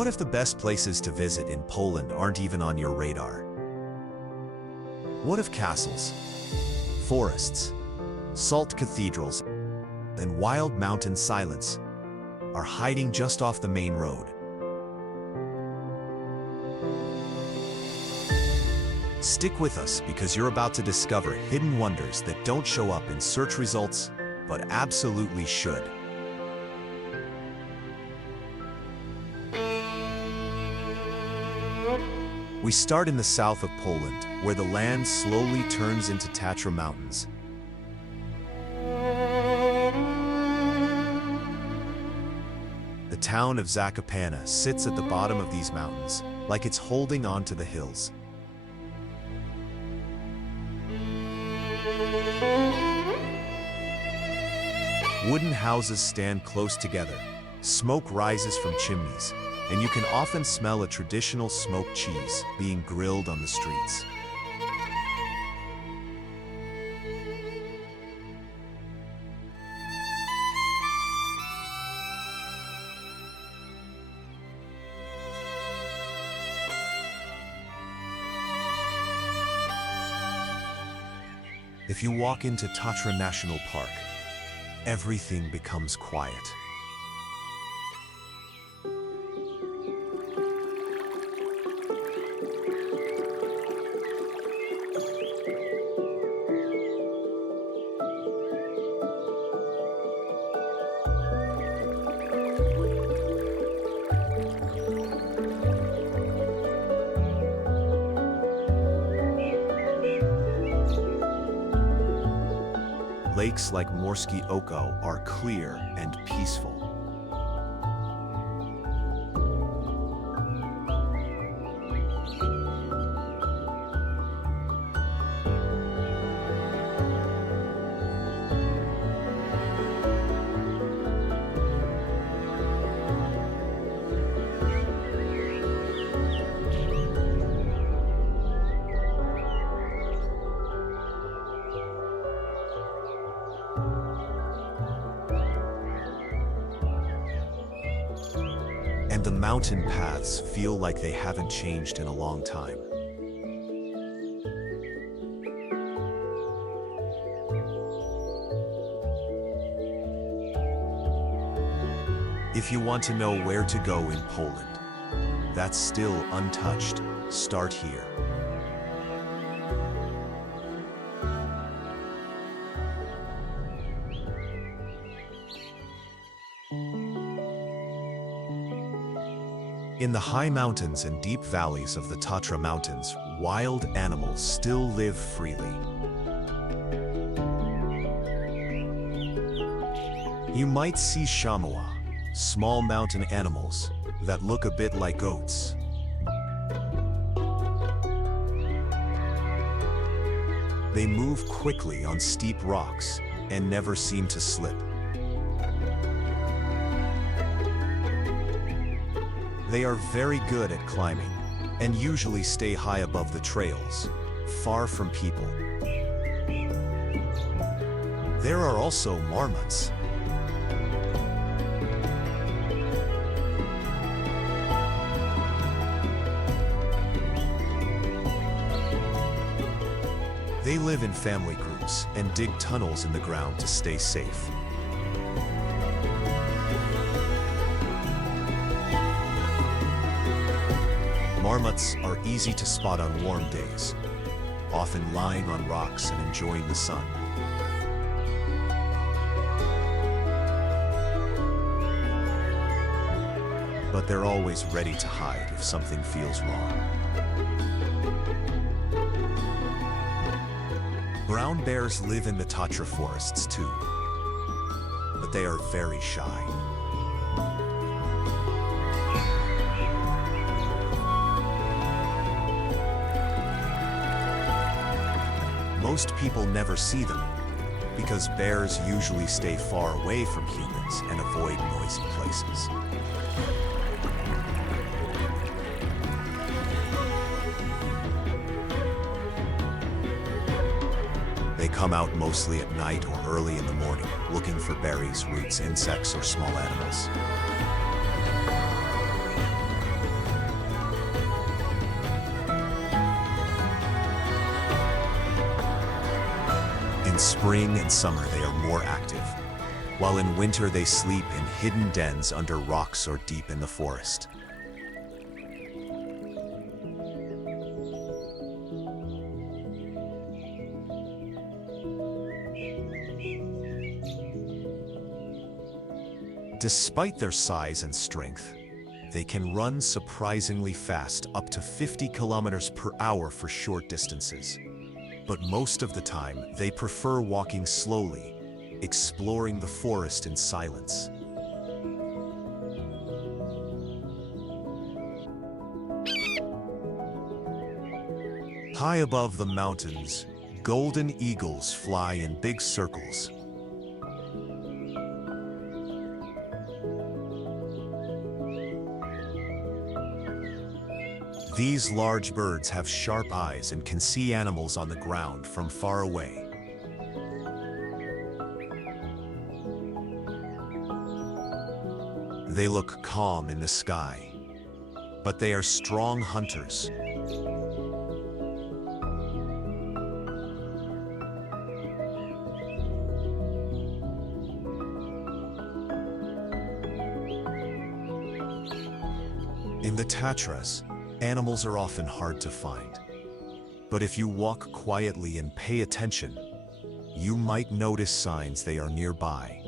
what if the best places to visit in Poland aren't even on your radar? What if castles, forests, salt cathedrals, and wild mountain silence are hiding just off the main road? Stick with us because you're about to discover hidden wonders that don't show up in search results, but absolutely should. We start in the south of Poland, where the land slowly turns into Tatra Mountains. The town of Zakopane sits at the bottom of these mountains, like it's holding on to the hills. Wooden houses stand close together, smoke rises from chimneys, and you can often smell a traditional smoked cheese being grilled on the streets. If you walk into Tatra National Park, everything becomes quiet. Lakes like Morskie Oko are clear and peaceful. And the mountain paths feel like they haven't changed in a long time. If you want to know where to go in Poland, that's still untouched, start here. In the high mountains and deep valleys of the Tatra Mountains, wild animals still live freely. You might see Chamois, small mountain animals that look a bit like goats. They move quickly on steep rocks and never seem to slip. They are very good at climbing and usually stay high above the trails, far from people. There are also marmots. They live in family groups and dig tunnels in the ground to stay safe. Marmots are easy to spot on warm days, often lying on rocks and enjoying the sun. But they're always ready to hide if something feels wrong. Brown bears live in the Tatra forests too, but they are very shy. Most people never see them, because bears usually stay far away from humans and avoid noisy places. They come out mostly at night or early in the morning, looking for berries, roots, insects, or small animals. In spring and summer they are more active, while in winter they sleep in hidden dens under rocks or deep in the forest. Despite their size and strength, they can run surprisingly fast, up to 50 kilometers per hour for short distances. But most of the time, they prefer walking slowly, exploring the forest in silence. High above the mountains, golden eagles fly in big circles. These large birds have sharp eyes and can see animals on the ground from far away. They look calm in the sky, but they are strong hunters. In the Tatras, animals are often hard to find. But if you walk quietly and pay attention, you might notice signs they are nearby.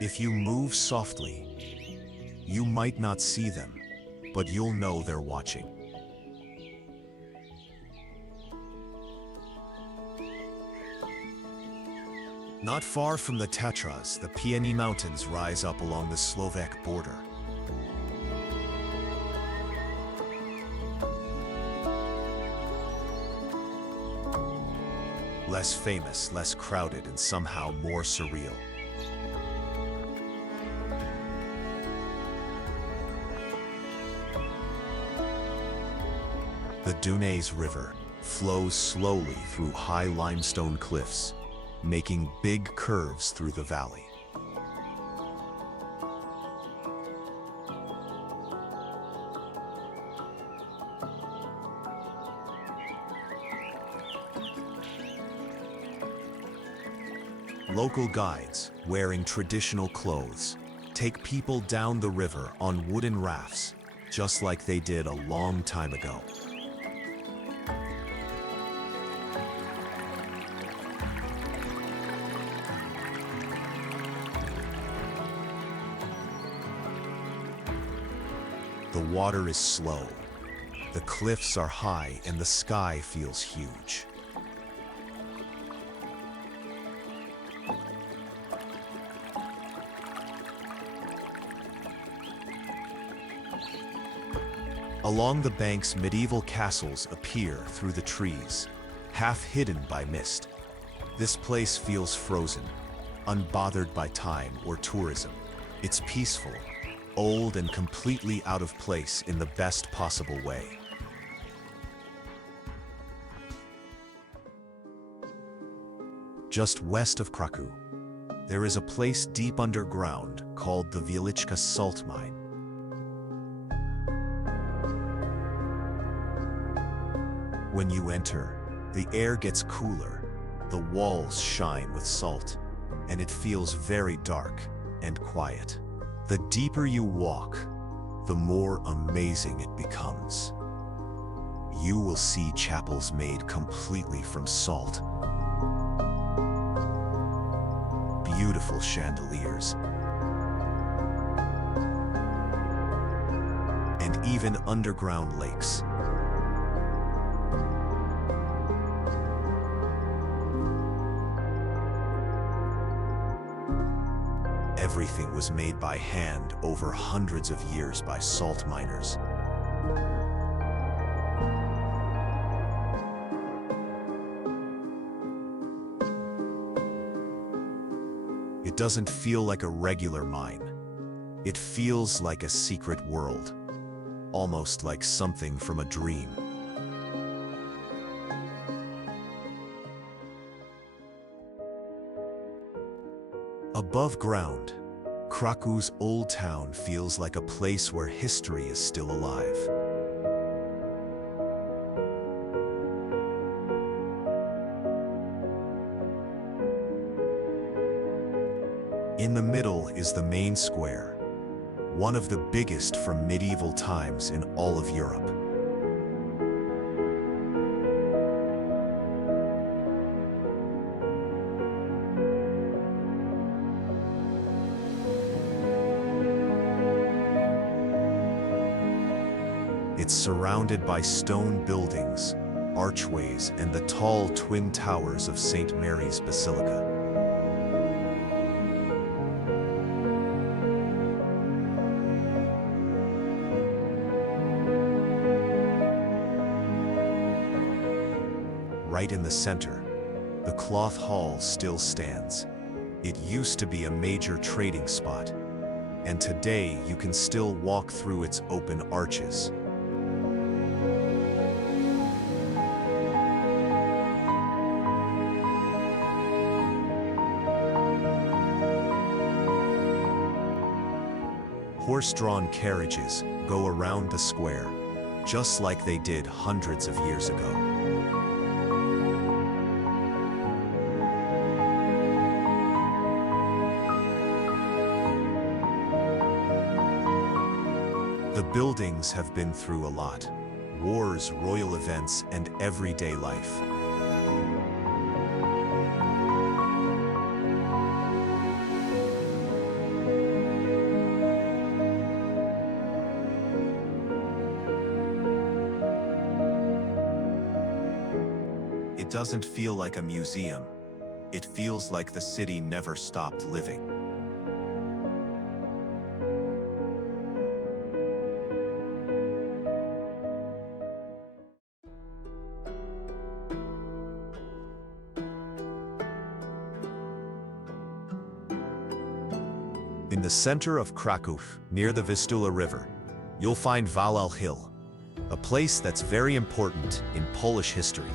If you move softly, you might not see them, but you'll know they're watching. Not far from the Tatras, the Pieniny Mountains rise up along the Slovak border. Less famous, less crowded, and somehow more surreal. The Dunajec River flows slowly through high limestone cliffs, making big curves through the valley. Local guides, wearing traditional clothes, take people down the river on wooden rafts, just like they did a long time ago. The water is slow, the cliffs are high, and the sky feels huge. Along the banks, medieval castles appear through the trees, half hidden by mist. This place feels frozen, unbothered by time or tourism. It's peaceful, old, and completely out of place in the best possible way. Just west of Kraków, there is a place deep underground called the Wieliczka salt mine. When you enter, the air gets cooler, the walls shine with salt, and it feels very dark and quiet. The deeper you walk, the more amazing it becomes. You will see chapels made completely from salt, beautiful chandeliers, and even underground lakes. Everything was made by hand over hundreds of years by salt miners. It doesn't feel like a regular mine. It feels like a secret world, almost like something from a dream. Above ground, Krakow's old town feels like a place where history is still alive. In the middle is the main square, one of the biggest from medieval times in all of Europe. It's surrounded by stone buildings, archways, and the tall twin towers of St. Mary's Basilica. Right in the center, the Cloth Hall still stands. It used to be a major trading spot, and today you can still walk through its open arches. Horse-drawn carriages go around the square, just like they did hundreds of years ago. The buildings have been through a lot: wars, royal events, and everyday life. It doesn't feel like a museum. It feels like the city never stopped living. In the center of Kraków, near the Vistula River, you'll find Wawel Hill, a place that's very important in Polish history.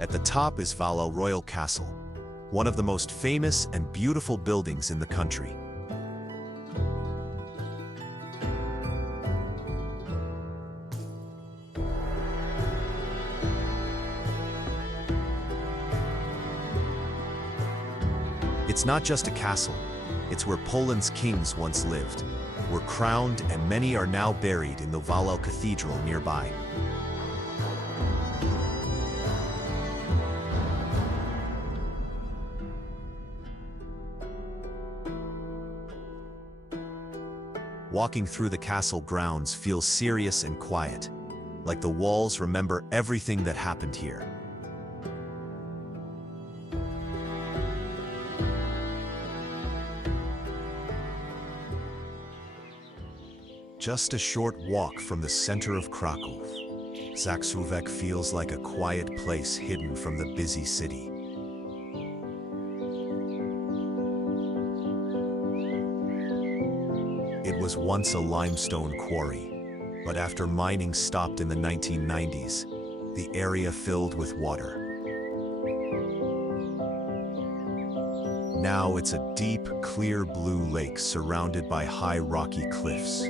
At the top is Wawel Royal Castle, one of the most famous and beautiful buildings in the country. It's not just a castle, it's where Poland's kings once lived, were crowned, and many are now buried in the Wawel Cathedral nearby. Walking through the castle grounds feels serious and quiet, like the walls remember everything that happened here. Just a short walk from the center of Kraków, Zakrzówek feels like a quiet place hidden from the busy city. It was once a limestone quarry, but after mining stopped in the 1990s, the area filled with water. Now it's a deep, clear blue lake surrounded by high rocky cliffs.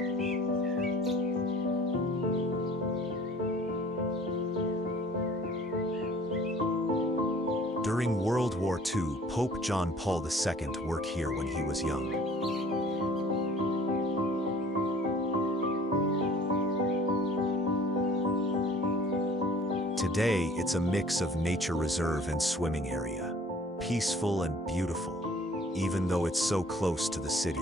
During World War II, Pope John Paul II worked here when he was young. Today, it's a mix of nature reserve and swimming area. Peaceful and beautiful, even though it's so close to the city.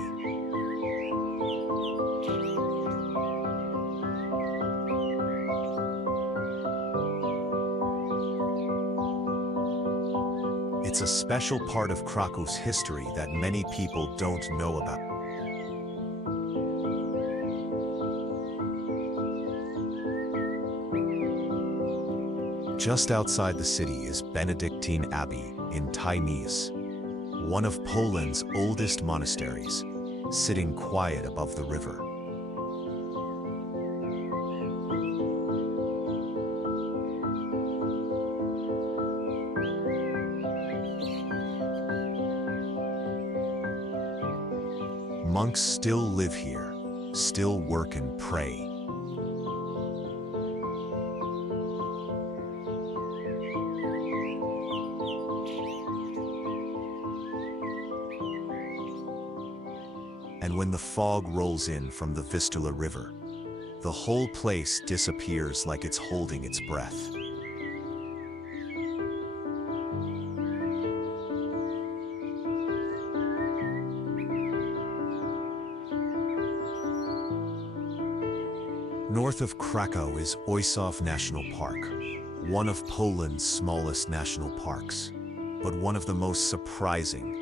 It's a special part of Krakow's history that many people don't know about. Just outside the city is Benedictine Abbey in Tyniec, one of Poland's oldest monasteries, sitting quiet above the river. Monks still live here, still work and pray. And when the fog rolls in from the Vistula River, the whole place disappears like it's holding its breath. North of Krakow is Ojców National Park, one of Poland's smallest national parks, but one of the most surprising.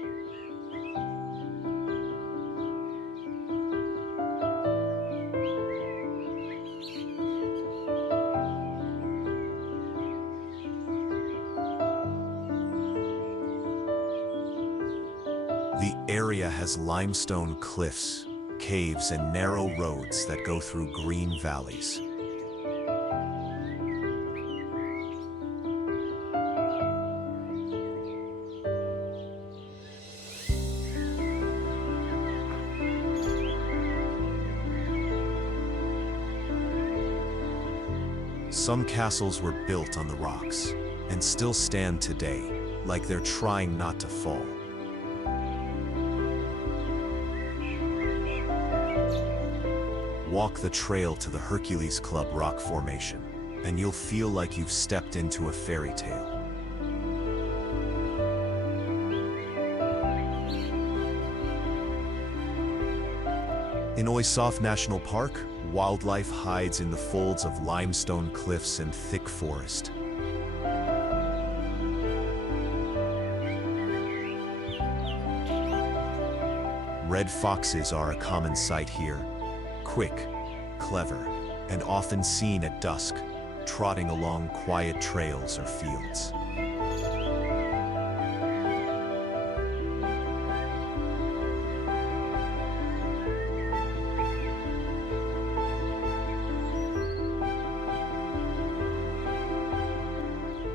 The area has limestone cliffs, caves, and narrow roads that go through green valleys. Some castles were built on the rocks and still stand today, like they're trying not to fall. Walk the trail to the Hercules Club rock formation, and you'll feel like you've stepped into a fairy tale. In Ojców National Park, wildlife hides in the folds of limestone cliffs and thick forest. Red foxes are a common sight here. Quick, clever, and often seen at dusk, trotting along quiet trails or fields.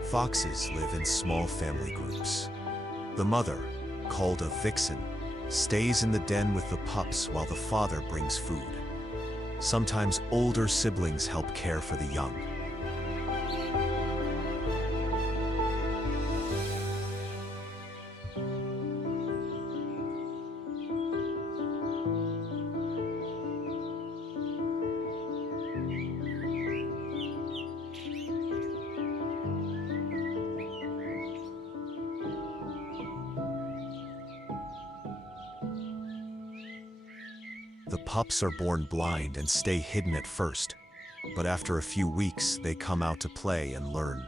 Foxes live in small family groups. The mother, called a vixen, stays in the den with the pups while the father brings food. Sometimes older siblings help care for the young. The pups are born blind and stay hidden at first, but after a few weeks they come out to play and learn.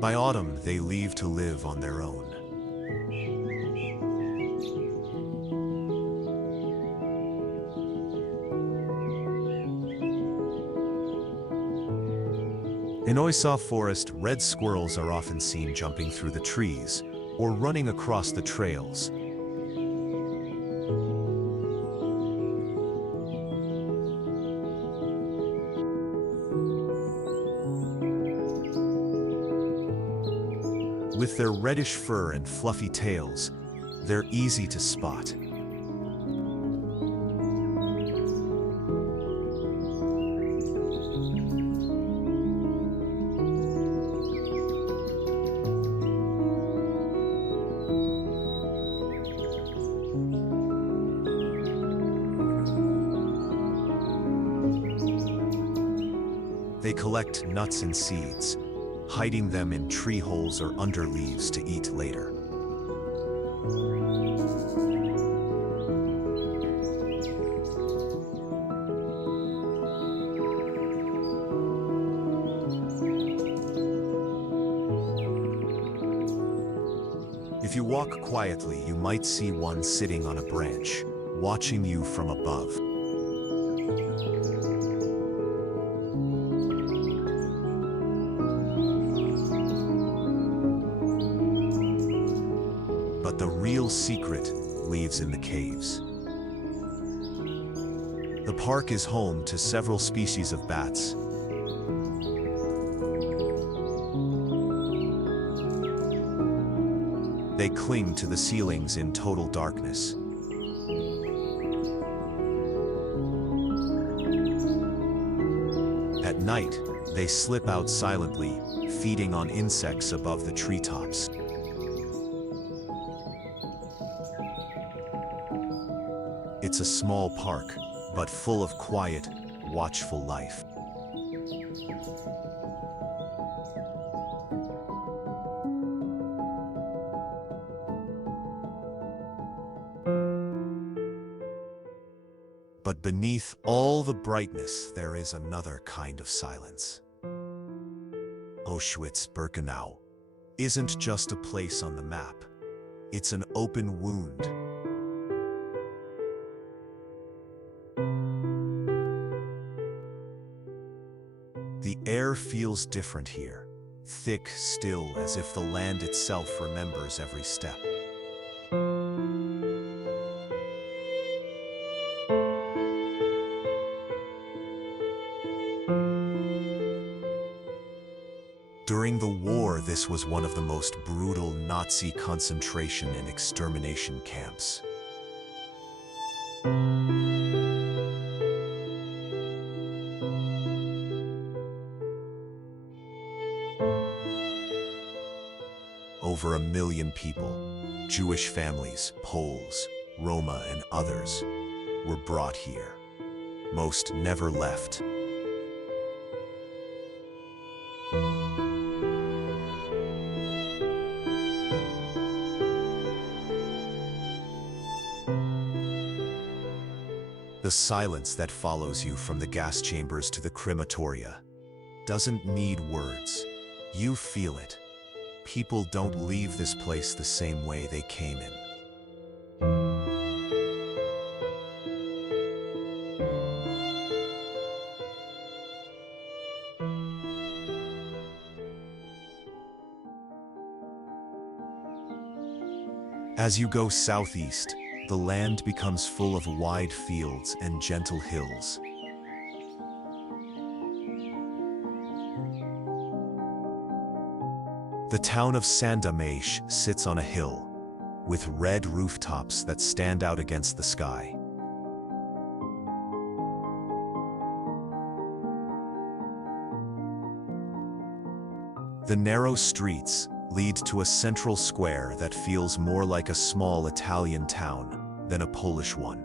By autumn, they leave to live on their own. In Ojców Forest, red squirrels are often seen jumping through the trees or running across the trails. With their reddish fur and fluffy tails, they're easy to spot. They collect nuts and seeds, hiding them in tree holes or under leaves to eat later. If you walk quietly, you might see one sitting on a branch, watching you from above. But the real secret lives in the caves. The park is home to several species of bats. They cling to the ceilings in total darkness. At night, they slip out silently, feeding on insects above the treetops. It's a small park, but full of quiet, watchful life. But beneath all the brightness, there is another kind of silence. Auschwitz-Birkenau isn't just a place on the map. It's an open wound. The air feels different here, thick, still, as if the land itself remembers every step. During the war, this was one of the most brutal Nazi concentration and extermination camps. Over 1 million people, Jewish families, Poles, Roma, and others, were brought here. Most never left. The silence that follows you from the gas chambers to the crematoria doesn't need words. You feel it. People don't leave this place the same way they came in. As you go southeast, the land becomes full of wide fields and gentle hills. The town of Sandomierz sits on a hill, with red rooftops that stand out against the sky. The narrow streets lead to a central square that feels more like a small Italian town than a Polish one.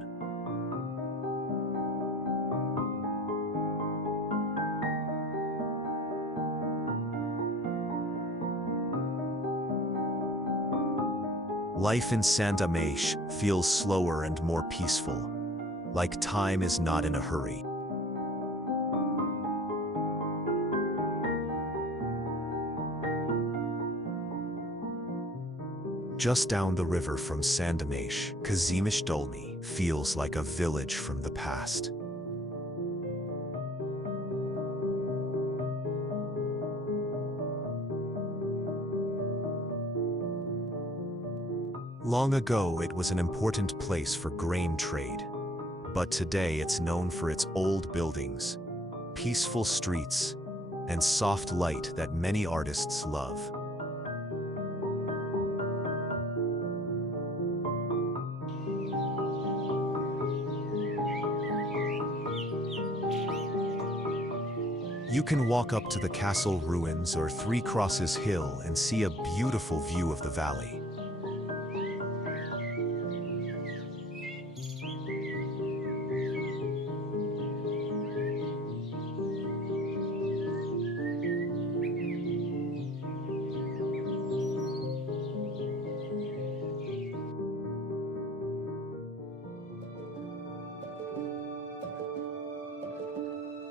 Life in Sandomierz feels slower and more peaceful, like time is not in a hurry. Just down the river from Sandomierz, Kazimierz Dolny feels like a village from the past. Long ago, it was an important place for grain trade, but today it's known for its old buildings, peaceful streets, and soft light that many artists love. You can walk up to the castle ruins or Three Crosses Hill and see a beautiful view of the valley.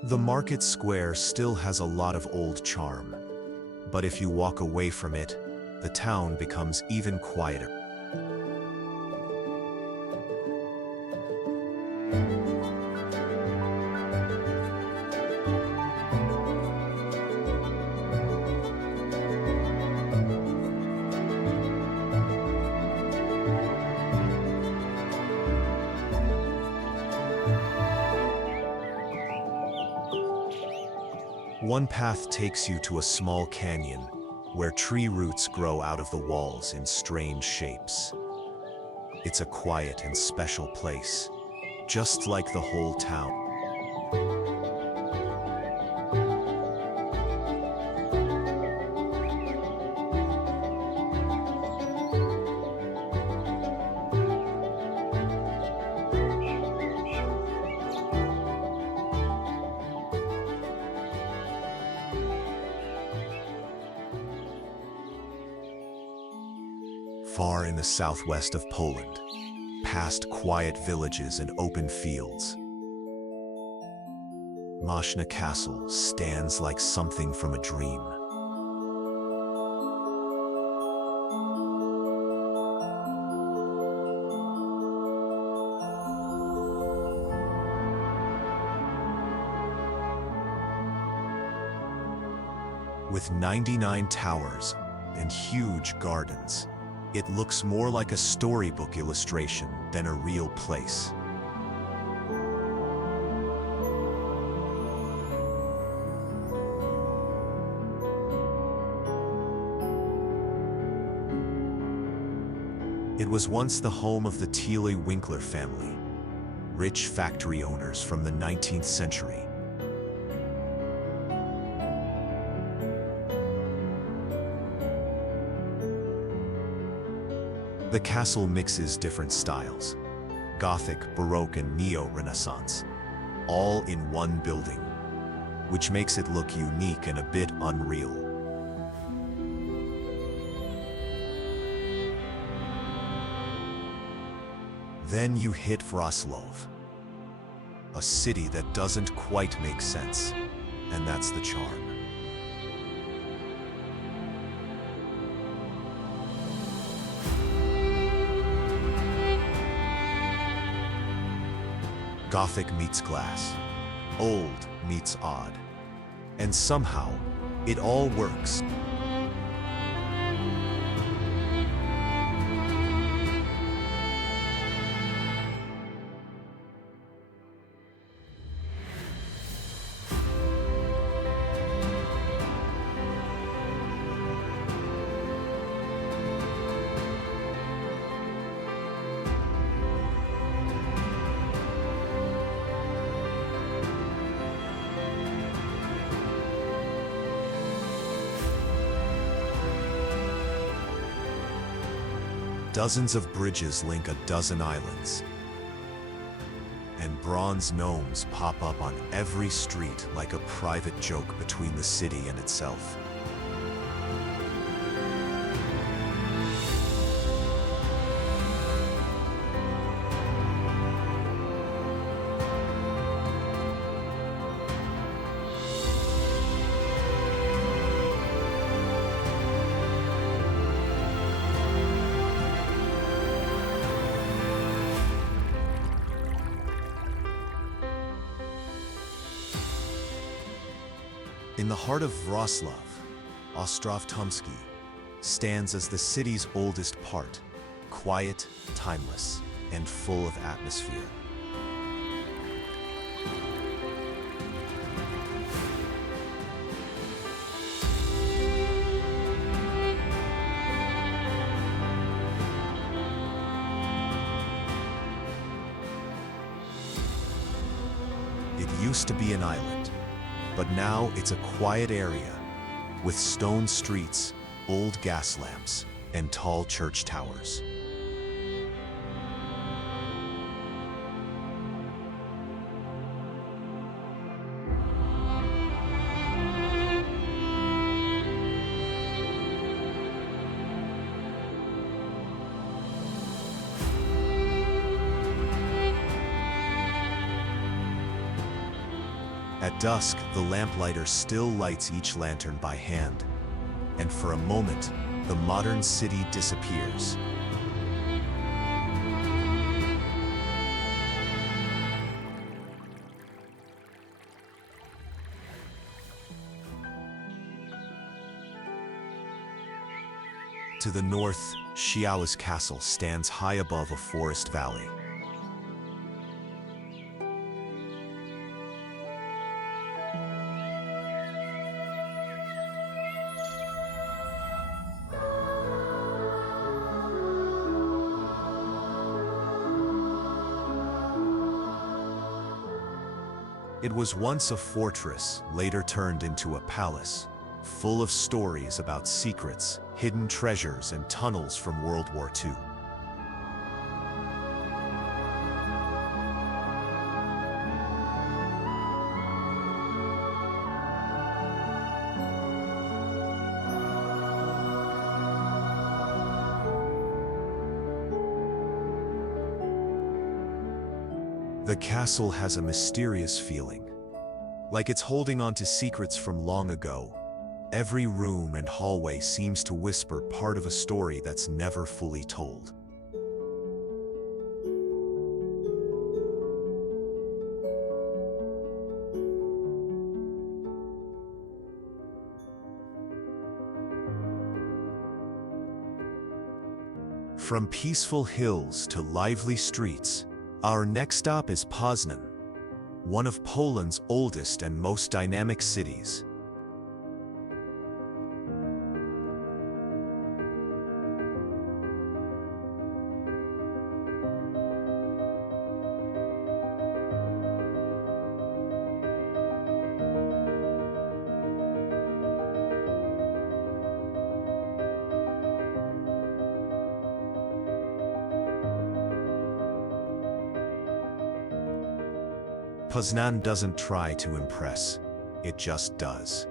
The market square still has a lot of old charm, but if you walk away from it, the town becomes even quieter. One path takes you to a small canyon, where tree roots grow out of the walls in strange shapes. It's a quiet and special place, just like the whole town. Far in the southwest of Poland, past quiet villages and open fields, Moszna Castle stands like something from a dream. With 99 towers and huge gardens, it looks more like a storybook illustration than a real place. It was once the home of the Thiele-Winkler family, rich factory owners from the 19th century. The castle mixes different styles, Gothic, Baroque, and Neo-Renaissance, all in one building, which makes it look unique and a bit unreal. Then you hit Wrocław, a city that doesn't quite make sense, and that's the charm. Gothic meets glass, old meets odd, and somehow it all works. Dozens of bridges link a dozen islands, and bronze gnomes pop up on every street like a private joke between the city and itself. In the heart of Wrocław, Ostrów Tomski stands as the city's oldest part, quiet, timeless, and full of atmosphere. It used to be an island, but now it's a quiet area with stone streets, old gas lamps, and tall church towers. At dusk, the lamplighter still lights each lantern by hand, and for a moment, the modern city disappears. To the north, Książ Castle stands high above a forest valley. It was once a fortress, later turned into a palace, full of stories about secrets, hidden treasures, and tunnels from World War II. The castle has a mysterious feeling, like it's holding on to secrets from long ago. Every room and hallway seems to whisper part of a story that's never fully told. From peaceful hills to lively streets, our next stop is Poznań, one of Poland's oldest and most dynamic cities. Poznań doesn't try to impress, it just does.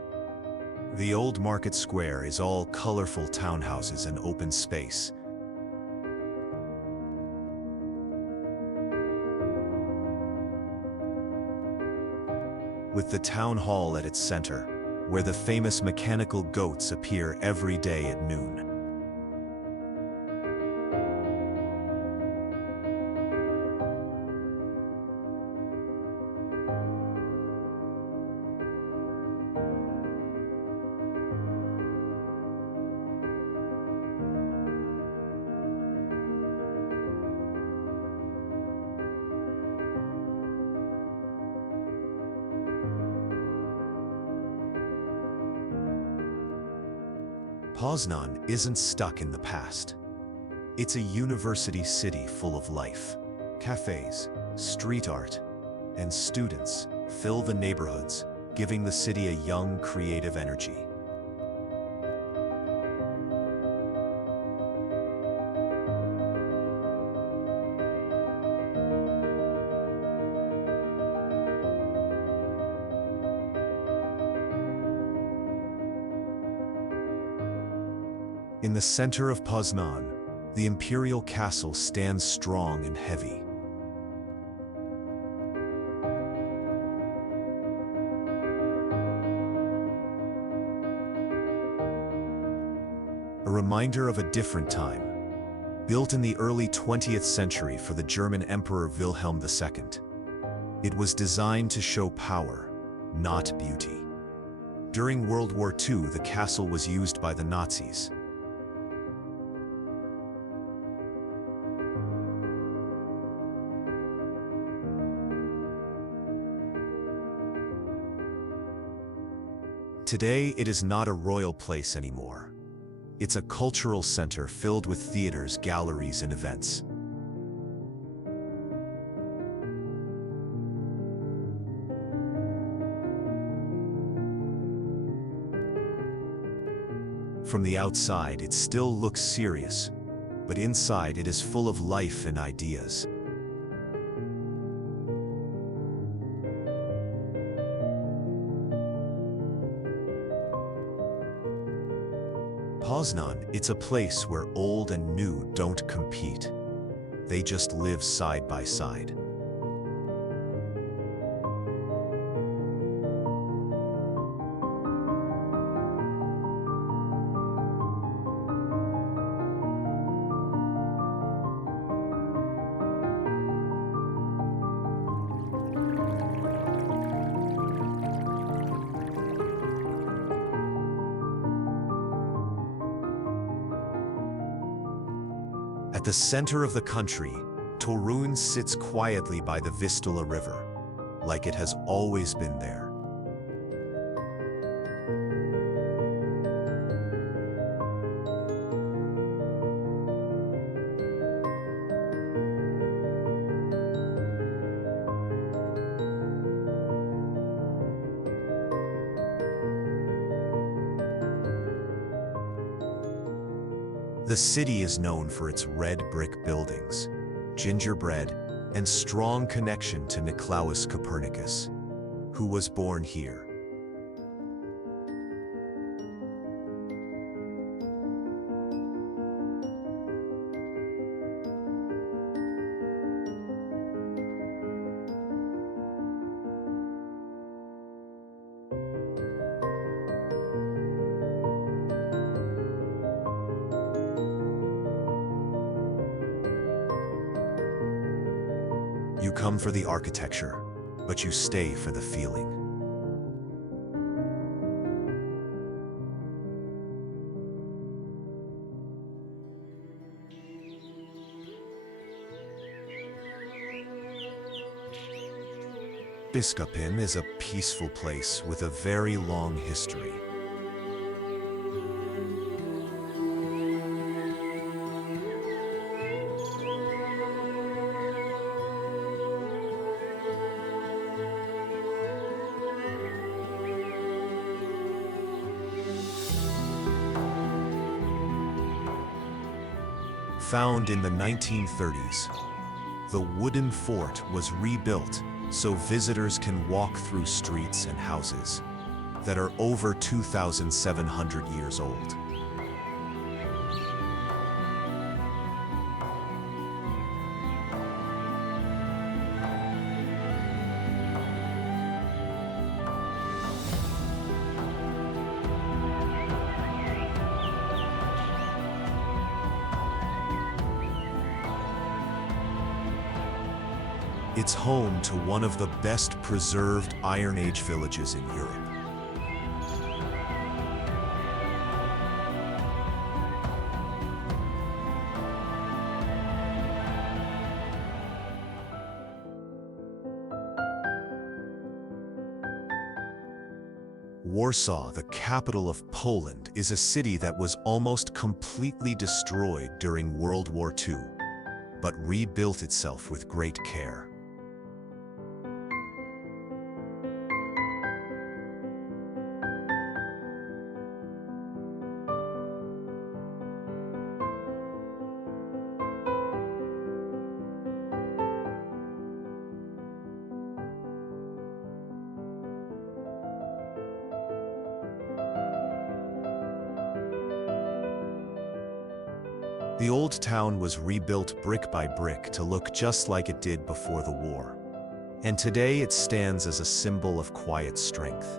The old market square is all colorful townhouses and open space. With the town hall at its center, where the famous mechanical goats appear every day at noon. Poznań isn't stuck in the past. It's a university city full of life. Cafes, street art, and students fill the neighborhoods, giving the city a young, creative energy. In the center of Poznań, the imperial castle stands strong and heavy. A reminder of a different time, built in the early 20th century for the German Emperor Wilhelm II. It was designed to show power, not beauty. During World War II, the castle was used by the Nazis. Today, it is not a royal place anymore. It's a cultural center filled with theaters, galleries, and events. From the outside, it still looks serious, but inside it is full of life and ideas. Poznań, it's a place where old and new don't compete. They just live side by side. At the center of the country, Toruń sits quietly by the Vistula River, like it has always been there. The city is known for its red brick buildings, gingerbread, and strong connection to Nicolaus Copernicus, who was born here. You come for the architecture, but you stay for the feeling. Zakopane is a peaceful place with a very long history. Found in the 1930s, the wooden fort was rebuilt so visitors can walk through streets and houses that are over 2,700 years old. It's home to one of the best preserved Iron Age villages in Europe. Warsaw, the capital of Poland, is a city that was almost completely destroyed during World War II, but rebuilt itself with great care. The old town was rebuilt brick by brick to look just like it did before the war, and today it stands as a symbol of quiet strength.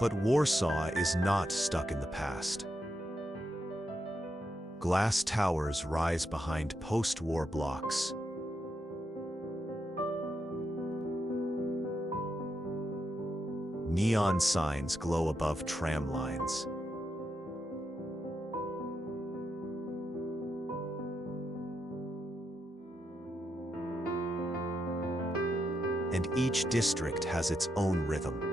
But Warsaw is not stuck in the past. Glass towers rise behind post-war blocks. Neon signs glow above tram lines. And each district has its own rhythm.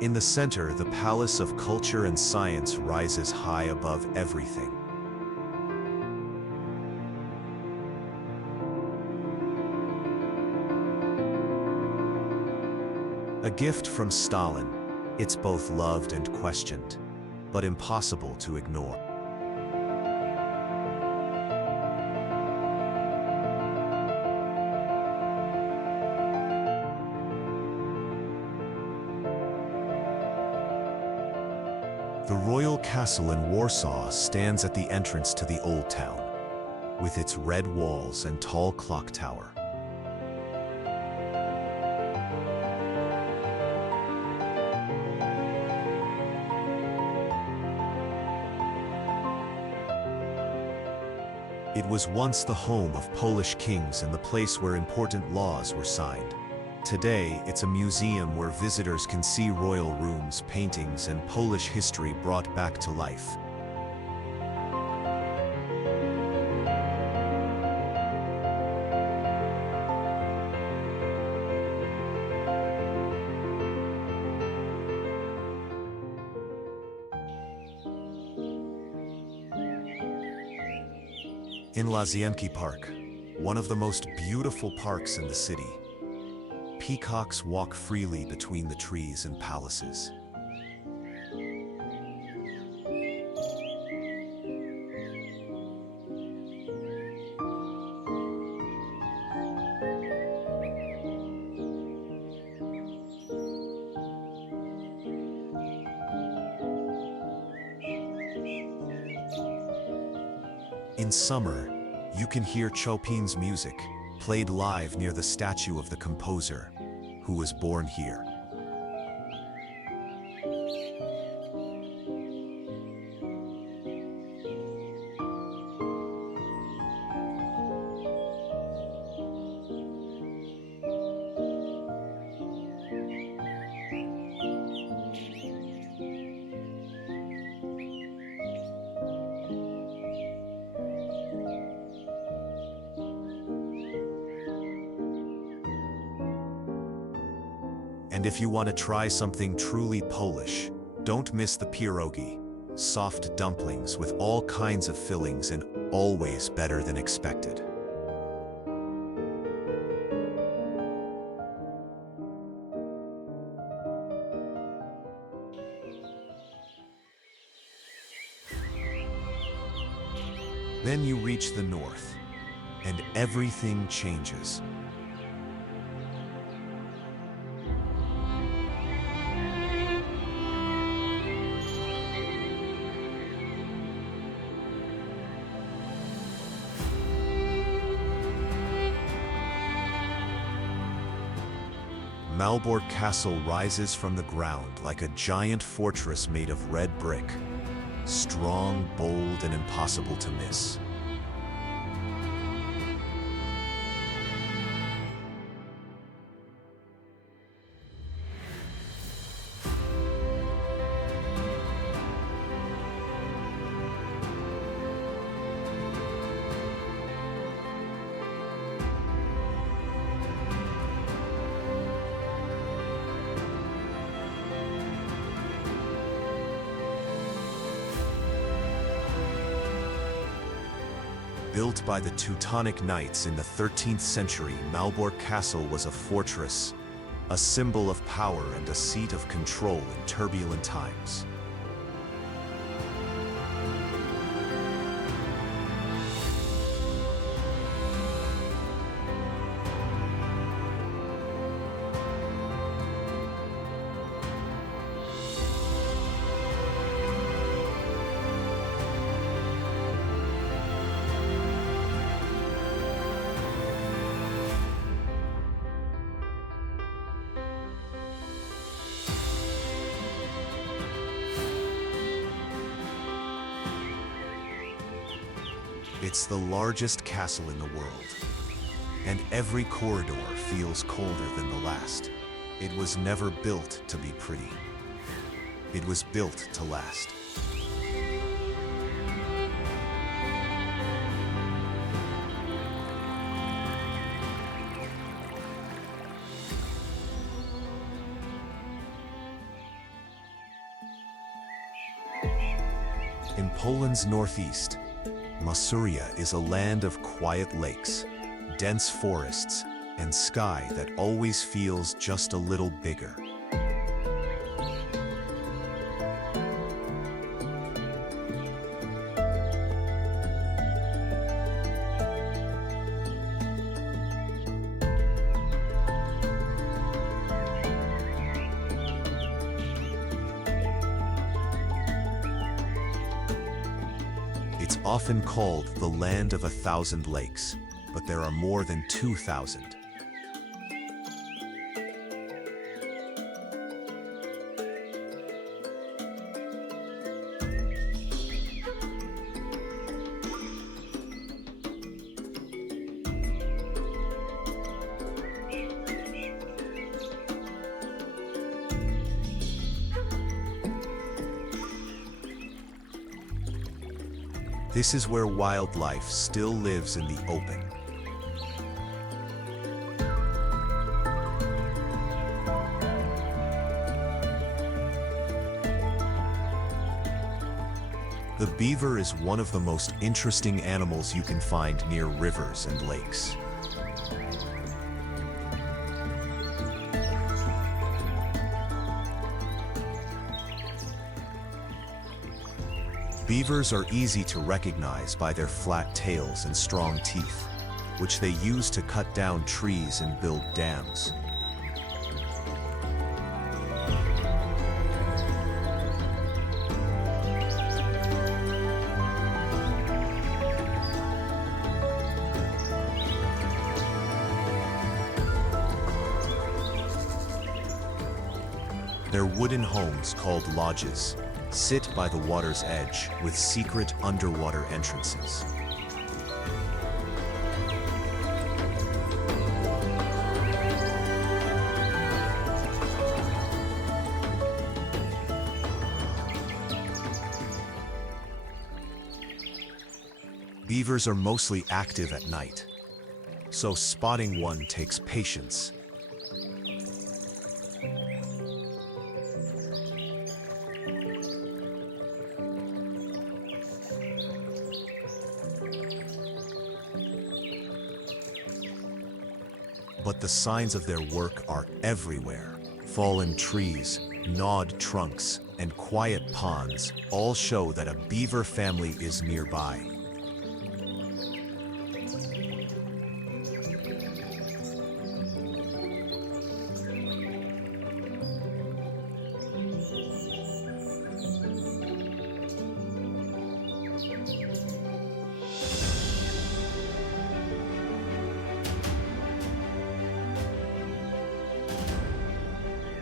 In the center, the Palace of Culture and Science rises high above everything. A gift from Stalin, it's both loved and questioned, but impossible to ignore. The Royal Castle in Warsaw stands at the entrance to the Old Town, with its red walls and tall clock tower. It was once the home of Polish kings and the place where important laws were signed. Today, it's a museum where visitors can see royal rooms, paintings, and Polish history brought back to life. In Łazienki Park, one of the most beautiful parks in the city, peacocks walk freely between the trees and palaces. In summer, you can hear Chopin's music, played live near the statue of the composer, who was born here. And if you want to try something truly Polish, don't miss the pierogi, soft dumplings with all kinds of fillings and always better than expected. Then you reach the north, and everything changes. Malbork Castle rises from the ground like a giant fortress made of red brick, strong, bold, and impossible to miss. Built by the Teutonic Knights in the 13th century, Malbork Castle was a fortress, a symbol of power and a seat of control in turbulent times. It's the largest castle in the world, and every corridor feels colder than the last. It was never built to be pretty. It was built to last. In Poland's northeast, Masuria is a land of quiet lakes, dense forests, and sky that always feels just a little bigger. It's often called the land of 1,000 lakes, but there are more than 2,000. This is where wildlife still lives in the open. The beaver is one of the most interesting animals you can find near rivers and lakes. Beavers are easy to recognize by their flat tails and strong teeth, which they use to cut down trees and build dams. Their wooden homes, called lodges, sit by the water's edge with secret underwater entrances. Beavers are mostly active at night, so spotting one takes patience. But the signs of their work are everywhere. Fallen trees, gnawed trunks, and quiet ponds all show that a beaver family is nearby.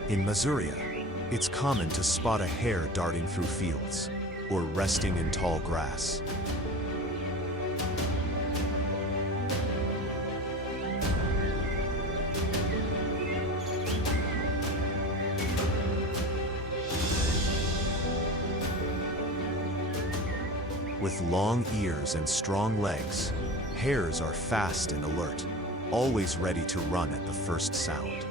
In Masuria, it's common to spot a hare darting through fields or resting in tall grass. With long ears and strong legs, hares are fast and alert, always ready to run at the first sound.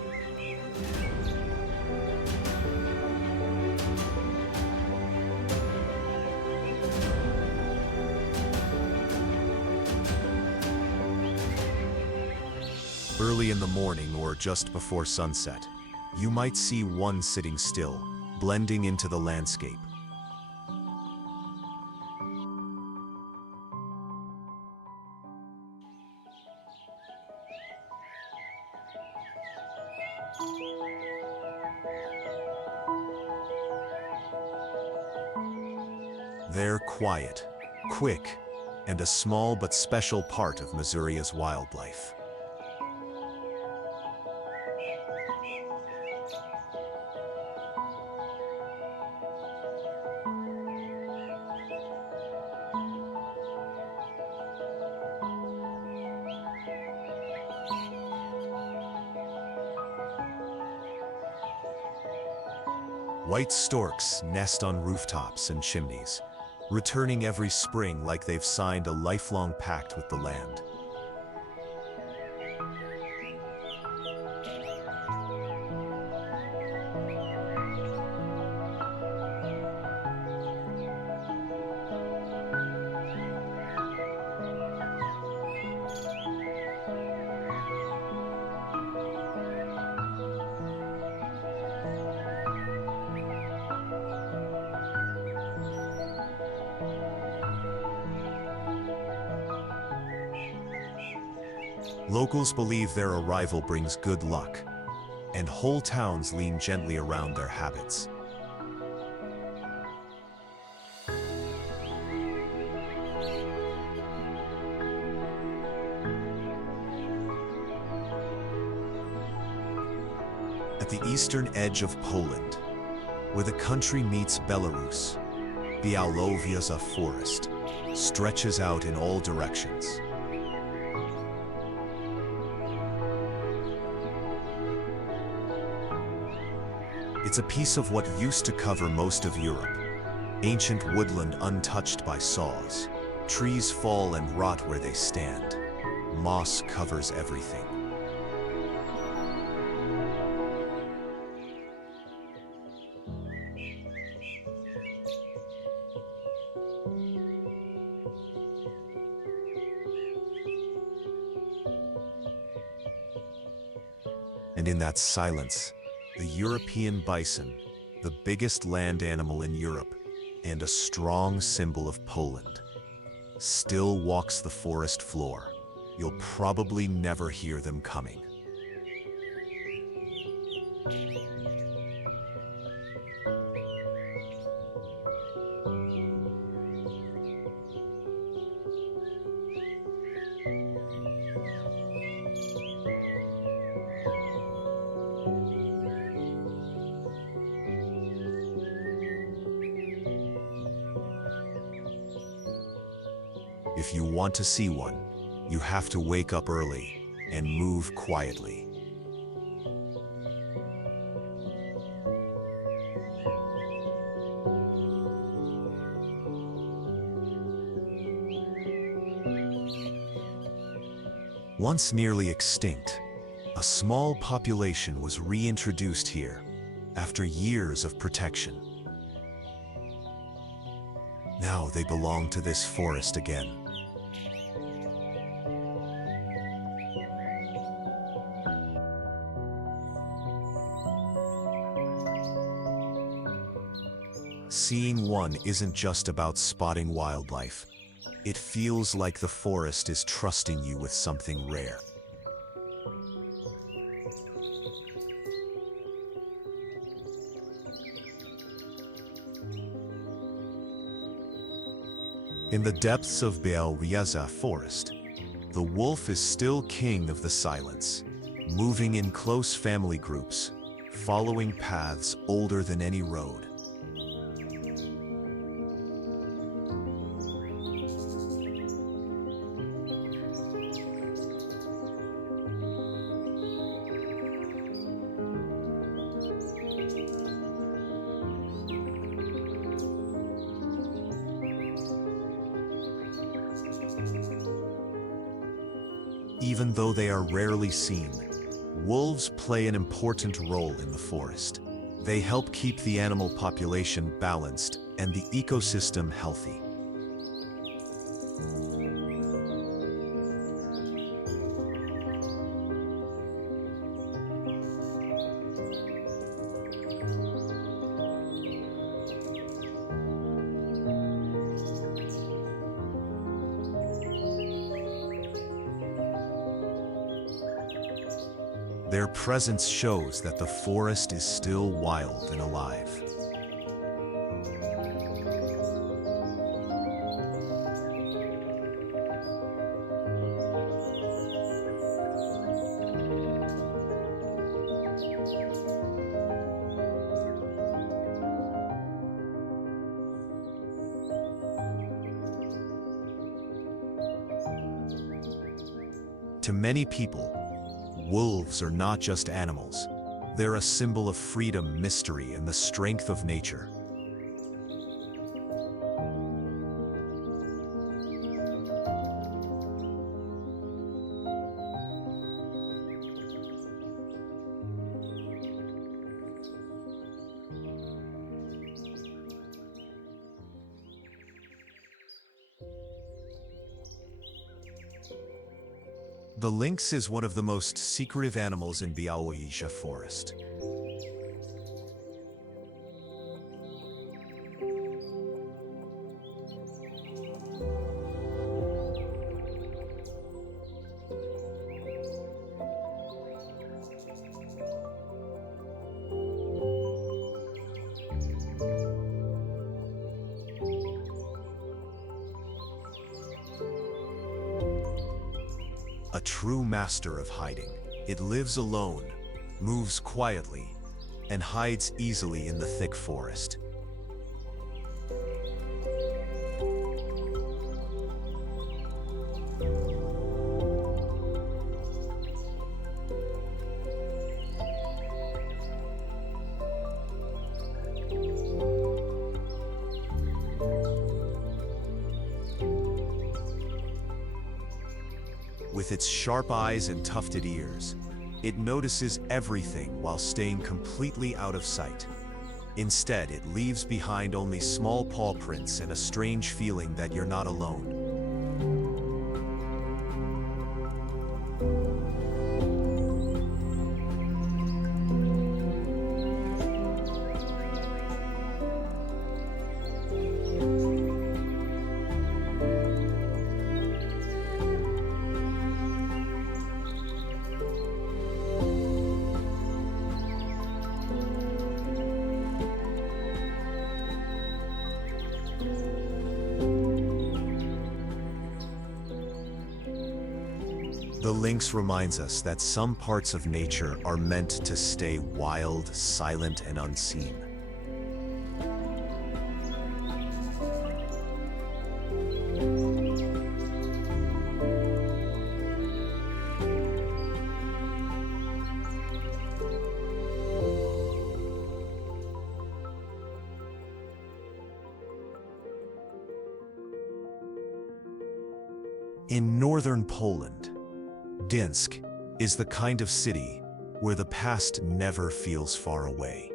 Early in the morning or just before sunset, you might see one sitting still, blending into the landscape. They're quiet, quick, and a small but special part of Masuria's wildlife. White storks nest on rooftops and chimneys, returning every spring like they've signed a lifelong pact with the land. Locals believe their arrival brings good luck, and whole towns lean gently around their habits. At the eastern edge of Poland, where the country meets Belarus, Białowieża Forest stretches out in all directions. It's a piece of what used to cover most of Europe, ancient woodland untouched by saws, Trees fall and rot where they stand. Moss covers everything. And in that silence, the European bison, the biggest land animal in Europe, and a strong symbol of Poland, still walks the forest floor. You'll probably never hear them coming. If you want to see one, you have to wake up early and move quietly. Once nearly extinct, a small population was reintroduced here after years of protection. Now they belong to this forest again. Seeing one isn't just about spotting wildlife. It feels like the forest is trusting you with something rare. In the depths of Białowieża Forest, the wolf is still king of the silence, moving in close family groups, following paths older than any road. Even though they are rarely seen, wolves play an important role in the forest. They help keep the animal population balanced and the ecosystem healthy. Their presence shows that the forest is still wild and alive. To many people, wolves are not just animals. They're a symbol of freedom, mystery, and the strength of nature. The lynx is one of the most secretive animals in Białowieża Forest. A true master of hiding. It lives alone, moves quietly, and hides easily in the thick forest. With its sharp eyes and tufted ears, it notices everything while staying completely out of sight. Instead, it leaves behind only small paw prints and a strange feeling that you're not alone. The lynx reminds us that some parts of nature are meant to stay wild, silent, and unseen. In northern Poland, Gdańsk is the kind of city where the past never feels far away.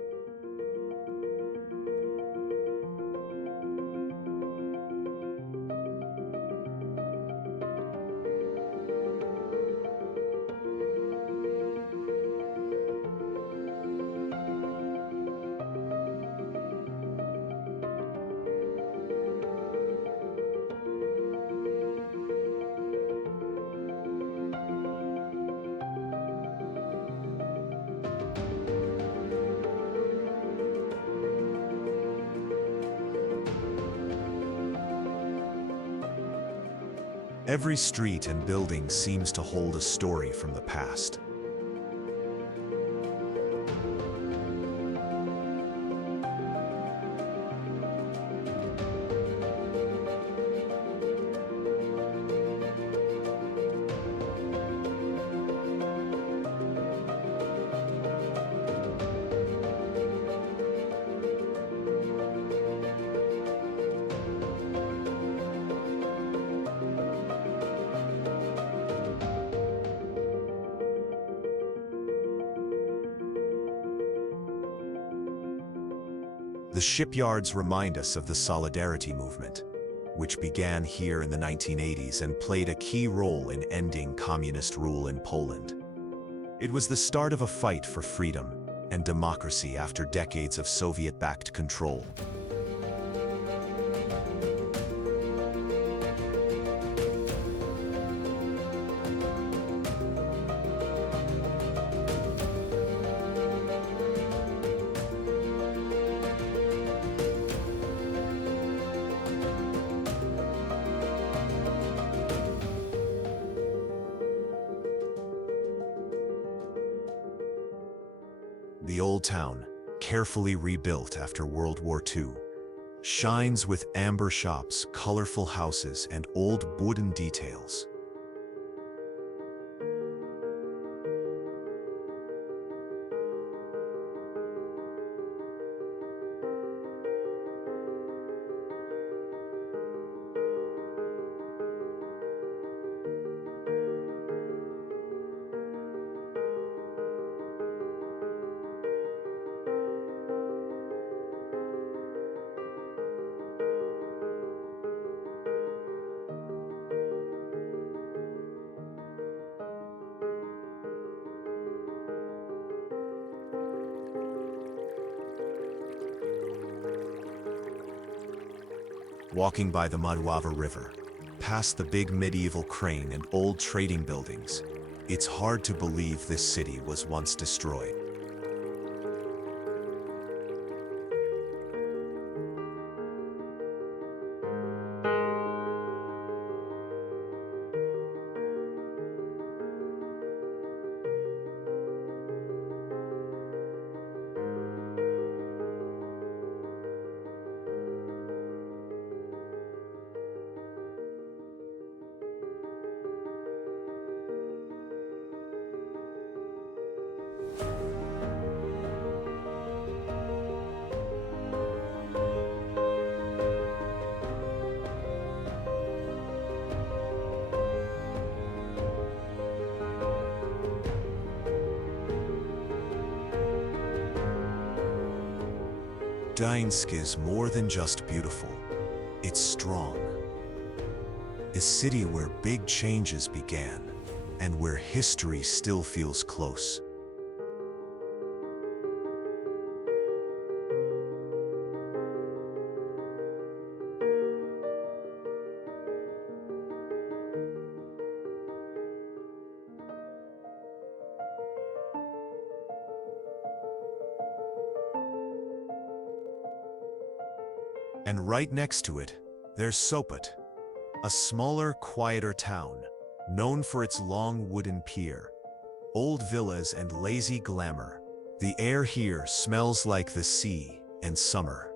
Every street and building seems to hold a story from the past. The shipyards remind us of the Solidarity movement, which began here in the 1980s and played a key role in ending communist rule in Poland. It was the start of a fight for freedom and democracy after decades of Soviet-backed control. The old town, carefully rebuilt after World War II, shines with amber shops, colorful houses, and old wooden details. Walking by the Mława River, past the big medieval crane and old trading buildings, it's hard to believe this city was once destroyed. Gdańsk is more than just beautiful, it's strong. A city where big changes began, and where history still feels close. And right next to it, there's Sopot, a smaller, quieter town, known for its long wooden pier, old villas and lazy glamour. The air here smells like the sea and summer.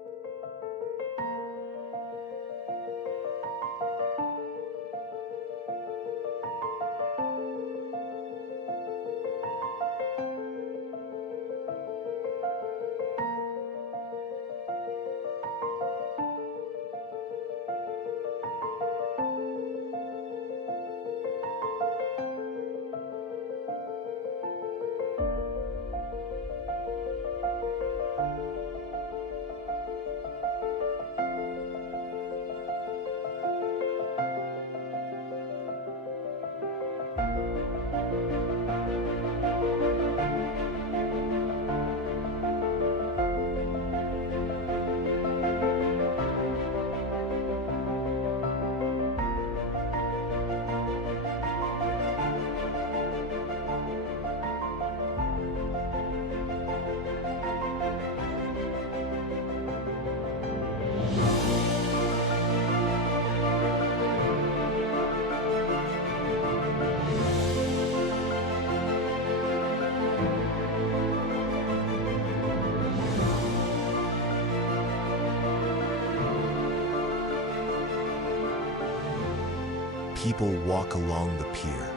People walk along the pier,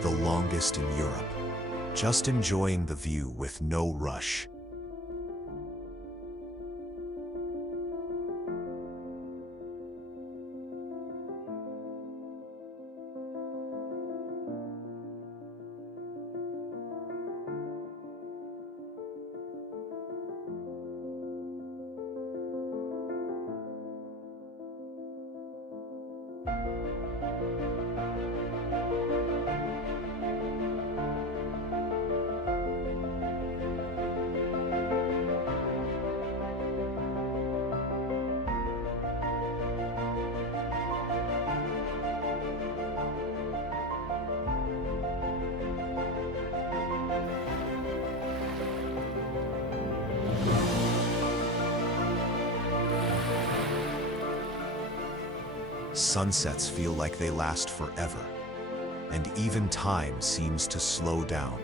the longest in Europe, just enjoying the view with no rush. Sunsets feel like they last forever, and even time seems to slow down.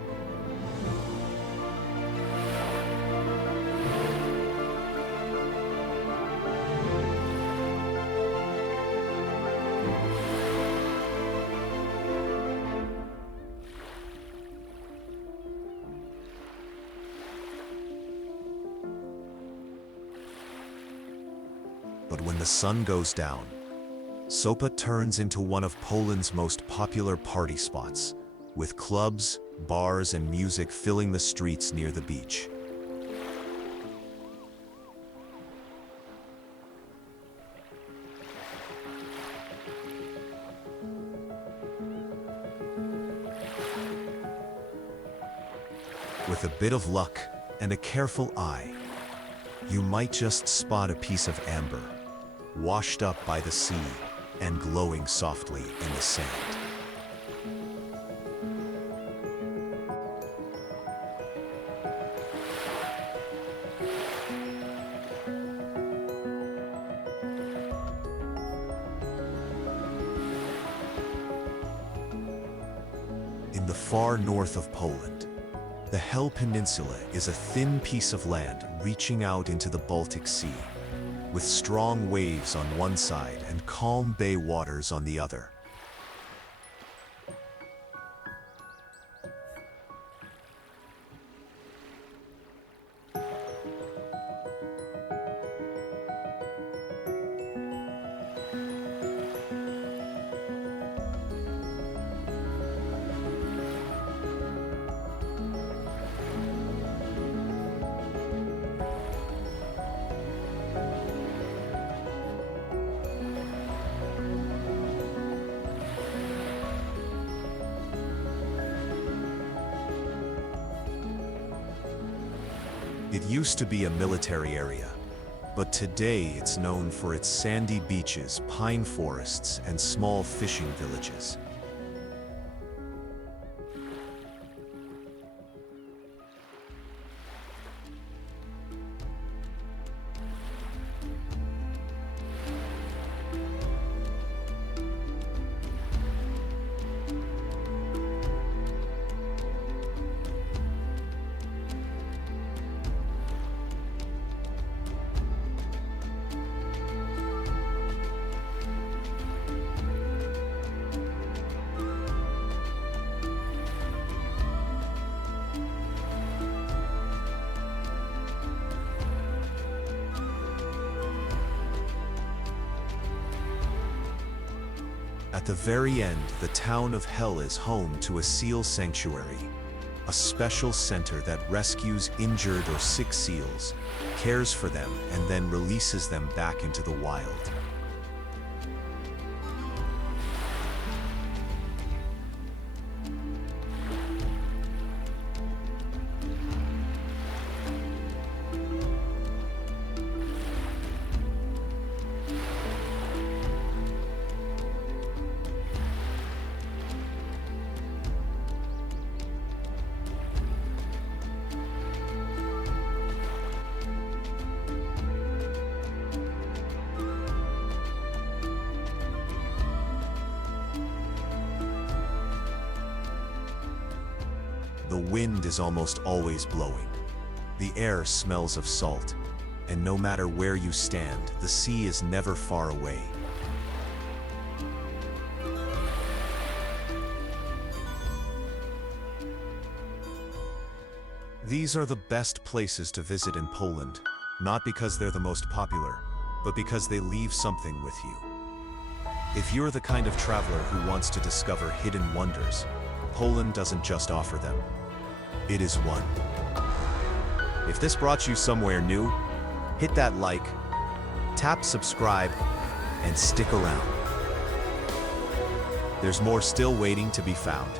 But when the sun goes down, Sopot turns into one of Poland's most popular party spots, with clubs, bars, and music filling the streets near the beach. With a bit of luck and a careful eye, you might just spot a piece of amber, washed up by the sea and glowing softly in the sand. In the far north of Poland, the Hel Peninsula is a thin piece of land reaching out into the Baltic Sea, with strong waves on one side and calm bay waters on the other. It used to be a military area, but today it's known for its sandy beaches, pine forests, and small fishing villages. At the very end, the town of Hell is home to a seal sanctuary, a special center that rescues injured or sick seals, cares for them, and then releases them back into the wild. The wind is almost always blowing. The air smells of salt, and no matter where you stand, the sea is never far away. These are the best places to visit in Poland, not because they're the most popular, but because they leave something with you. If you're the kind of traveler who wants to discover hidden wonders, Poland doesn't just offer them. It is one. If this brought you somewhere new, hit that like, tap subscribe, and stick around. There's more still waiting to be found.